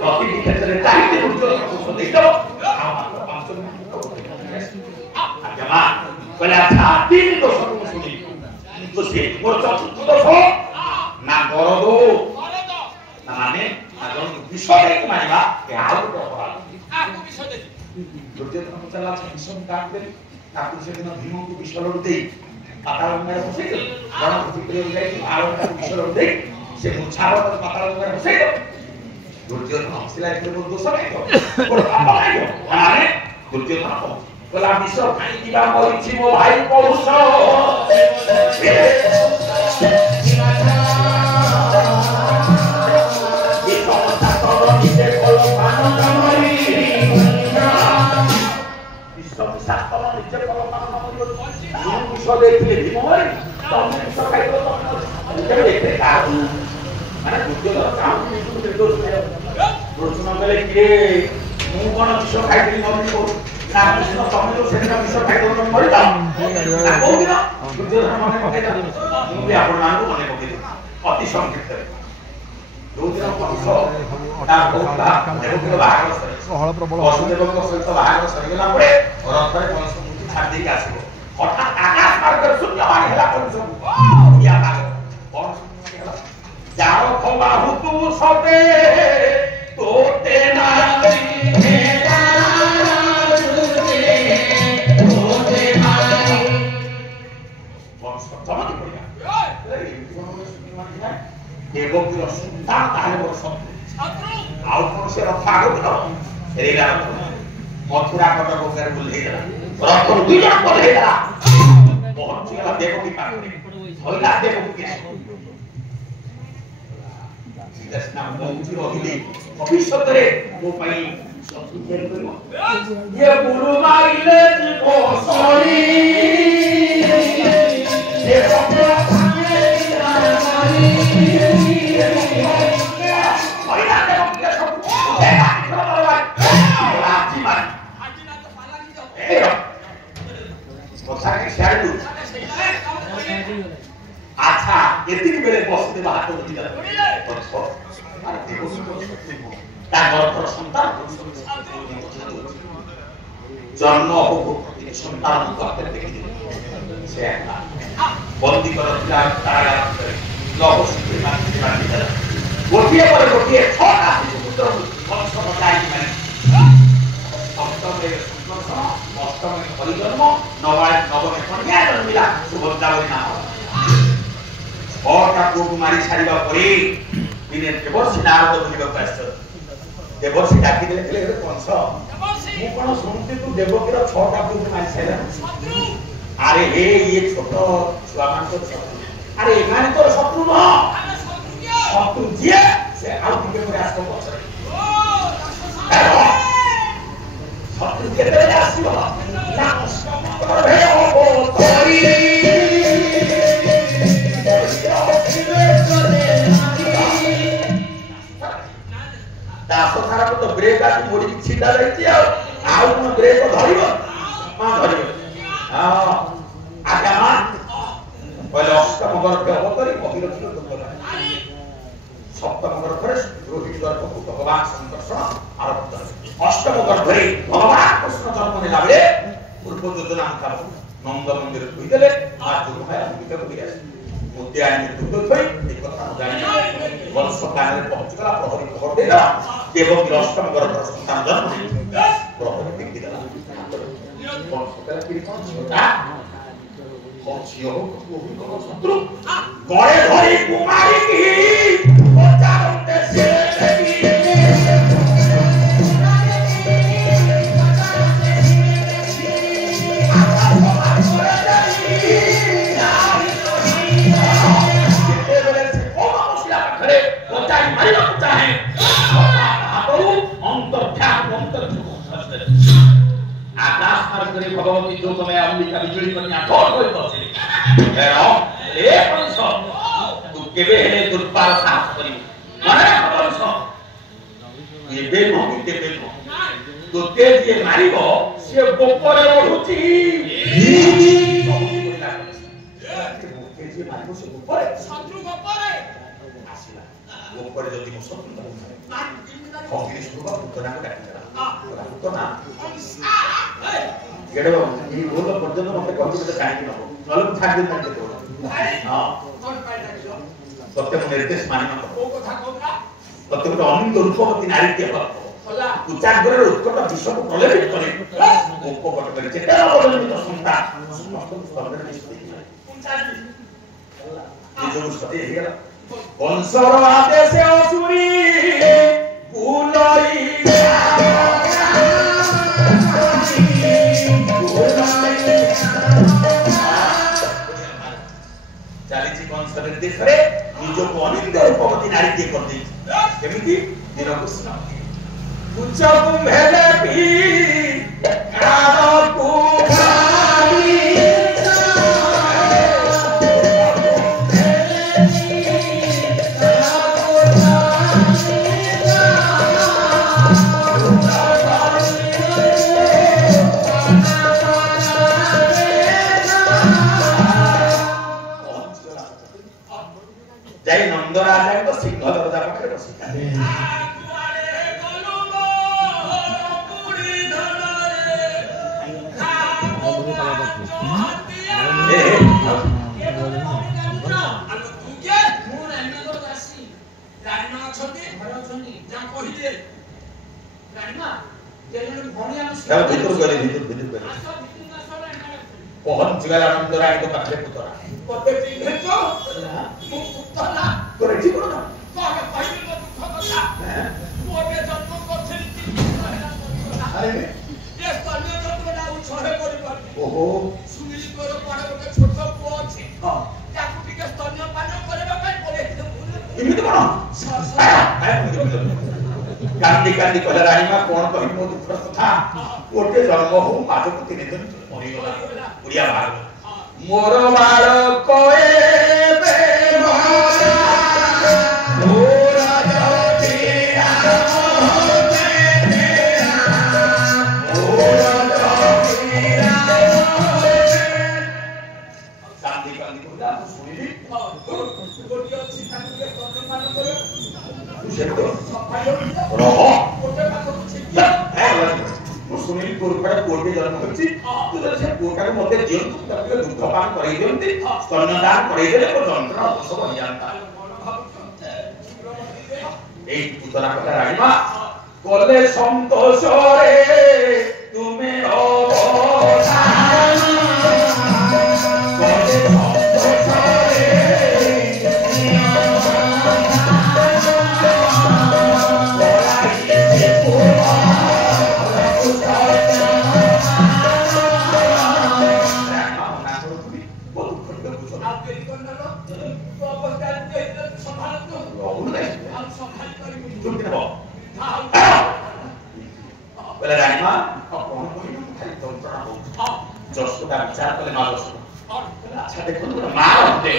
ପ୍ରତିଟି କ୍ଷେତ୍ରରେ ଚାହିଁଲେ ଦୋଷ ଦେଇଦେବ ଆଜ୍ଞା ମା କହିଲେ ଆଚ୍ଛା ତିନି ଦୋଷ ମୁଁ ଶୁଣିଲି ତ ସେ ମୋର ଚତୁର୍ଥ ଦୋଷ ନା ଗରଦ ନା ମାନେ ବିଷ ଦେଇକି ମାରିବା ଆଉ ଗୋଟେ ଅପରାଧ ଦୁର୍ଯ୍ୟୋଧନ ପଚାରିଲା ବିଷ କାହାକୁ ଦେଲି ତାକୁ ସେଦିନ ଭୀମକୁ ବିଷ ଲଡୁ ଦେଇ ପାତାଳ ଗଙ୍ଗାରେ ବସେଇଦେଲି ଜଣ ଭୋଜି କରିବାକୁ ଯାଇକି ଆଉ ତାକୁ ବିଷ ଲଡୁ ଦେଇ ସେ ମୁଛାର ପାତାଳ ଗଙ୍ଗାରେ ବସେଇଦେବ ଦୁର୍ଯ୍ୟୋଧନ ହସିଲା ଏଥିରେ ମୋର ଦୋଷ ନାହିଁ ତ ମୋର ପାପ ନାହିଁ ତ ମାନେ ଦୁର୍ଯ୍ୟୋଧନ କହିଲା ବିଷ ଖାଇଥିବା ମରିଛି ମୋ ଭାଇ ପୌଷ ଦେଇଥିଲେ ଭୀମ ଭାଇ ତମେ ବିଷ ଖାଇବ ତମେ ଏତେ କାହାକୁ ମାନେ ଦୁର୍ଯ୍ୟୋଧନ କାହାକୁ ନିର୍ଦ୍ଦୋଷ ପ୍ରଶ୍ନ କଲେ କିଏ ମୁଁ କଣ ବିଷ ଖାଇଥିଲି ମରିବ ନା କୃଷ୍ଣ ତମେ ଯୋଉ ସେଦିନ ବିଷ ଖାଇଦେବ ତମେ ମରିବ କୋଉଦିନ ଦୁର୍ଯ୍ୟୋଧନ ମନେ ପକେଇଦେବ ମୁଁ ବି ଆପଣମାନଙ୍କୁ ମନେ ପକେଇଦେବି ଅତି ସଂକ୍ଷିପ୍ତରେ ଯୋଉଦିନ କଂସ ତା ଦେବକୀର ବାହାଘର ବସୁଦେବଙ୍କ ସହିତ ବାହାଘର ସରିଗଲା ପରେ ରଥରେ କଂସ ମୂର୍ତ୍ତି ଛାଡ଼ି ଦେଇକି ଆସିବ ହଠାତ୍ ଆକାଶ ମାର୍ଗରେ ଶୂନ୍ୟବାନ ହେଲା କଂସକୁ ଇଆ ପାଗ କଣ ହେଲା ଯାର ବାହୁ ତୁ ସତେ ତୋତେ ମାରି ଦେବକୀର ସନ୍ତାନ ତାହେଲେ ମୋର ଶତ୍ରୁ ଆଉ କଣ ସେ ରଥ ଆଗକୁ ଫେରିଲା ମଥୁରା କଟକ ଉପରେ ବୁଲେଇଦେଲା ରଥରୁ ଦୁଇ ଜଣ ପଲେଇଦେଲା ପହଞ୍ଚିଗଲା ଦେବକୀ ପାଖରେ ଧଇଲା ଦେବକୀ ଭବିଷ୍ୟତରେ ମୋ ପାଇଁ ଶତ୍ରୁ ତିଆରି କରିବ ଇଏ ବୁଲୁ ମାଇଲେ ଯିବ ସରି আচ্ছা এতিকি বেলে বসুদেব হাত উঠি গেল তার গর্ভর সন্তান জন্ম সন্তান দেখি সে একটা বন্দি করা গোটিয়ে পরে গোটিয়ে ছটা শিশুপুত্র বংশ বজায় মানে সপ্তমে অষ্টমে হরিজন্ম নবমে কন্যা জন্মিলা সুভদ্রা বলে নাম ছটা পুଅକୁ ମାରି ସାରିବା ପରେ ଦିନେ ଦେବର୍ଷି ନାରଦ ବୁଲିବାକୁ ଆସିଛନ୍ତି ଦେବର୍ଷି ଡାକିଦେଲେ କହିଲେ କଂସ ମୁଁ କଣ ଶୁଣୁଛି ତୁ ଦେବକୀର ଛଅଟା ପୁଅକୁ ମାରି ସାରିଲାଣି ଆରେ ହେ ଇଏ ଛୋଟ ଛୁଆମାନଙ୍କ ଶତ୍ରୁ ଆରେ ଏମାନେ ତୋର ଶତ୍ରୁ ନୁହଁ ଶତ୍ରୁ ଯିଏ ସେ ଆଉ ଟିକେ ପରେ ଆସିବ ପଛରେ ଶତ୍ରୁ କେତେବେଳେ ଆସିବ ନା ଦାସ ଧାରାକୁ ତ ବ୍ରେକ୍ ଆସି ମୋଡିକି ଛିଣ୍ଡା ଯାଇଛି ଆଉ କଣ ବ୍ରେକ୍ ଧରିବ ହଁ ଧରିବ ଆଜ୍ଞା ମା କହିଲେ ଅଷ୍ଟମ ଗର୍ଭ ଅବତରି ଅଭିରକ୍ଷିତ ଦୁର୍ଗଲା ସପ୍ତମ ଗର୍ଭରେ ରୋହିଣୀ ଗର୍ଭକୁ ଭଗବାନ ସଂଦର୍ଶନ ଆରମ୍ଭ କଲେ ଅଷ୍ଟମ ଗର୍ଭରେ ଭଗବାନ କୃଷ୍ଣ ଜନ୍ମ ନେଲା ବେଳେ ପୂର୍ବ ଯୋଜନା ମୁତାବକ ନନ୍ଦ ମନ୍ଦିର ଧୋଇଦେଲେ ମା ଦୁର୍ଗାୟା ଭୂମିକାକୁ ଫେରି ଆସିଲେ ମୁଦ୍ଦେ ଆଣି ଦୁର୍ଗ ଥୋଇ ଏ କଥା ଜାଣି ବଂଶ କାନରେ ପହଞ୍ଚିଗଲା ପ୍ରହରୀ ଖବର ଦେଇଦେଲା ଦେବକୀର ଅଷ୍ଟମ ଗର୍ଭର ସନ୍ତାନ ଜନ୍ମ ପ୍ରହରୀ ଦେଖିଦେଲା ଶତ୍ରୁ ଗଳେ ଧରି କୁମାରିକି भगवती जो समय अंबिका बिजुली कन्या ठोर होई बसिले हेरो ए पंस तू केबे हेले दुर्पार साफ करी माने पंस एबे नो केबे नो तो ते जे मारिबो से गोपरे रहुची ते जे मारिबो से गोपरे शत्रु गोपरे ଆସିଲା ଉପରେ ଯଦି ମୁଁ ସ୍ୱପ୍ନ ଫକିରି ଶୁଣିବା ପୁତନାକୁ ଡାକିଦେଲା ପୁତନା ଏଇ ଭୁଲ ପର୍ଯ୍ୟନ୍ତ ମତେ କହିଛି ମୋତେ କାହିଁକି ନବ ନହେଲେ ମୁଁ ଛାଡ଼ି ଦେବି ତତେ ମୁଁ ନିର୍ଦ୍ଦେଶ ମାନି ନ ତତେ ଗୋଟେ ଅନିନ୍ଦ ରୂପବତୀ ନାରୀଟିଏ ଉଚ୍ଚାଗ୍ରରେ ଉତ୍କଟ ବିଷକୁ ପ୍ରଲେପ କରି ଉପକଟ କରି ଚେତନା ବଦଳିତ ସନ୍ତାନ ସମସ୍ତଙ୍କୁ ସ୍ତରରେ ନିଜକୁ ସତେଜ ହେଇଗଲା ବଂଶର ଆଦେଶ ଅସୁରୀ ବୁଲଇ ଚାଲିଛି କଂସ ନିର୍ଦ୍ଦେଶରେ ନିଜକୁ ଅନିନ୍ଦ ରୂପବତୀ ନାରୀଟିଏ କରିଦେଇଛି କେମିତି ଦିନକୃଷ୍ଣ ଉଚ୍ଚ କୁମ୍ଭେରେ ପି କାଳକୁ যাই নন্দরাজাকে সিংহ দরজা পাখে বসিতা पहुंच गया नंदराय के पाखे पुतरा कते दिन हेतो मु पुतला तोरे जी कोन पागे पाइले न दुखता मोटे जन्म करथि अरे ये स्तन्य जन्मना उ छहे परि पर ओहो सुनिली तोर पाड़े गोटे छोट पो अछि हां ताकु टिके स्तन्य पान करबा पई बोले इमित कोन कांदी कांदी कहला रानी मा कोन कहि मो दुख कथा गोटे जन्म हो पाजो तीन दिन मरि गला उड़िया भाग मोर मार कोए बे मोरा मोरा जतिया मोरा जतिया कांदी कांदी कहला सुनिली गोटे अछि ताकु के सम्मान करे सेतो रहो गोटे पाखो छिया सुनील पुरपड़ा कोटे जन्म करछि तू जब से कोटा को मते जीवन तू तब दुख पान करई देंती स्तनदान करई देले को जंत्र सब बन जाता ए पुतरा कथा रानीमा कोले संतोष रे तुमे अवधान कोले संतोष रे बोले रानीमा कौन कोई खाली तंत्रणा हो जसोदा विचार कले मा जसोदा अच्छा देखो तो मां होते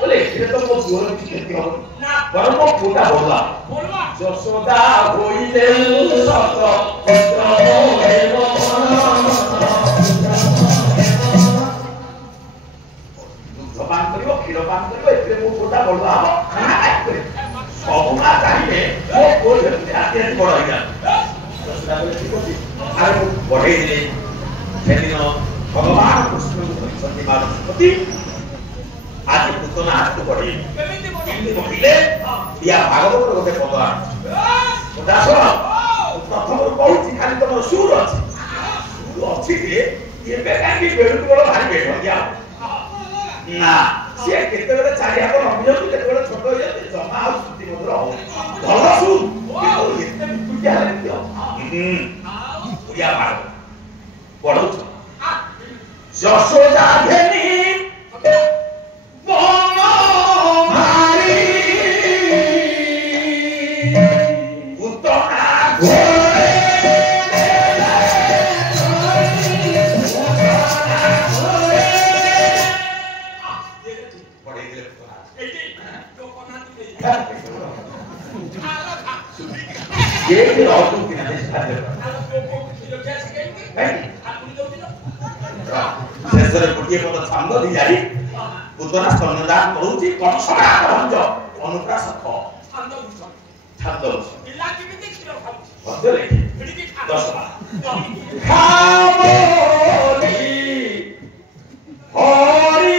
बोले इरे तो मो जोर की खेती हो ना पर मो फुटा बोलवा जसोदा होइले सत पुत्र हेबो दूध पान करियो क्षीर पान करियो इरे मो फुटा बोलवा खाना खाइ सब ना चाहिए वो कोई आते बड़ हो गया आरो बढ़े दिले सेदिन भगवान कृष्ण सती मारुति आज पुतना हाथ बढ़े केमिति बढ़िले या भागवत गोटे पद दास प्रथम कहूची खाली तमर सुर अछि जे ये बेकांगी बेलु बड़ भारी बेठ गया ना से केते बेले चारि हाथ नमियो केते बेले छोट हो जाय जमा आ सुति मधुर हो भल सुर केतो एते बिकुटिया दियो उड़िया भाग पढ़ो यशोदा घेनी बन भारी पुतना घोड़े पढ़े दिले पुतना एटी तो कोना ये भी और तुम किना देश खाते हो शेषरे गोटे पद छंद दी जाई पुतना स्तनदान करूची कोन सगा भंज ଅନୁପ୍ରାସକ ଛାନ୍ଦଭୂଷଣ ଛାନ୍ଦଭୂଷଣ ପିଲା କେମିତି କ୍ଷୀର ଖାଉଛି ପଦ୍ୟ ଲେଖେ ଭିଡ଼ିକି ଖା 10 ଖାମୋଲି ହରି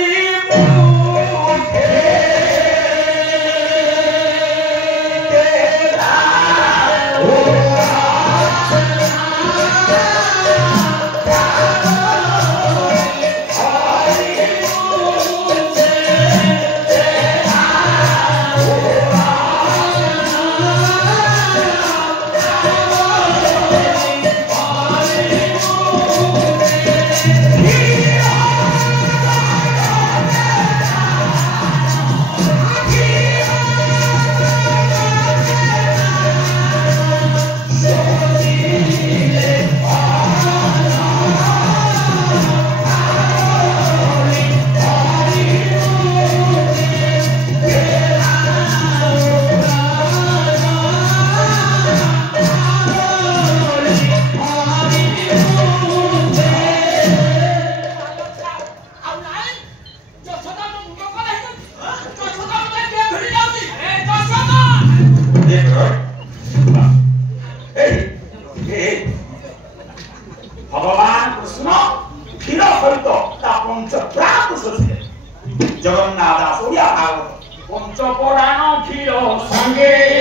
ମୁଖେ भगवान कृष्ण क्षीर सहित पंच पुरुष जगन्नाथ दास ओडिया भागवत पंच पुराण क्षीर संगे